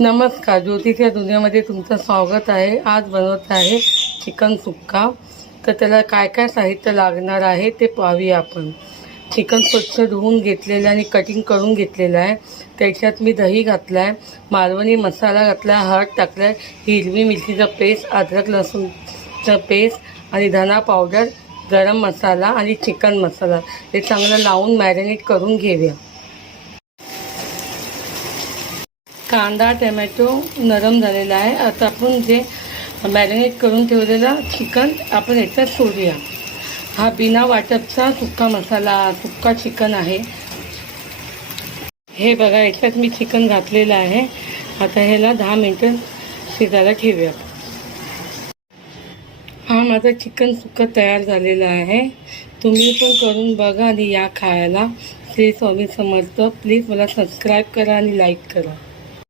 नमस्कार, ज्योतीच्या दुनियामध्ये तुमचं स्वागत आहे। आज बनवत आहे चिकन सुक्का। तर त्याला काय काय साहित्य लागणार आहे ते पाहूया आपण। चिकन स्वच्छ धुवून घेतलेलं आणि कटिंग करून घेतलेलं आहे। त्याच्यात मी दही घातला आहे, मालवणी मसाला घातला आहे, हळद टाकला आहे, हिरवी मिरचीचा पेस्ट, अद्रक लसूणचा पेस्ट आणि धना पावडर, गरम मसाला आणि चिकन मसाला हे चांगलं लावून मॅरिनेट करून घेऊया। कांदा टोमॅटो नरम झालेला आहे। आता आपण जे मॅरिनेट करून ठेवलेला चिकन आपण याच्यात सोडूया। हा बिना वाटपचा सुक्का मसाला सुक्का चिकन आहे। हे बघा, याच्यात मी चिकन घातलेलं आहे। आता ह्याला 10 मिनिटं शिजायला ठेवूया। हा माझा चिकन सुक्का तयार झालेला आहे। तुम्ही पण करून बघा आणि या खायला। श्री स्वामी समर्थ। प्लीज मला सबस्क्राईब करा आणि लाईक करा।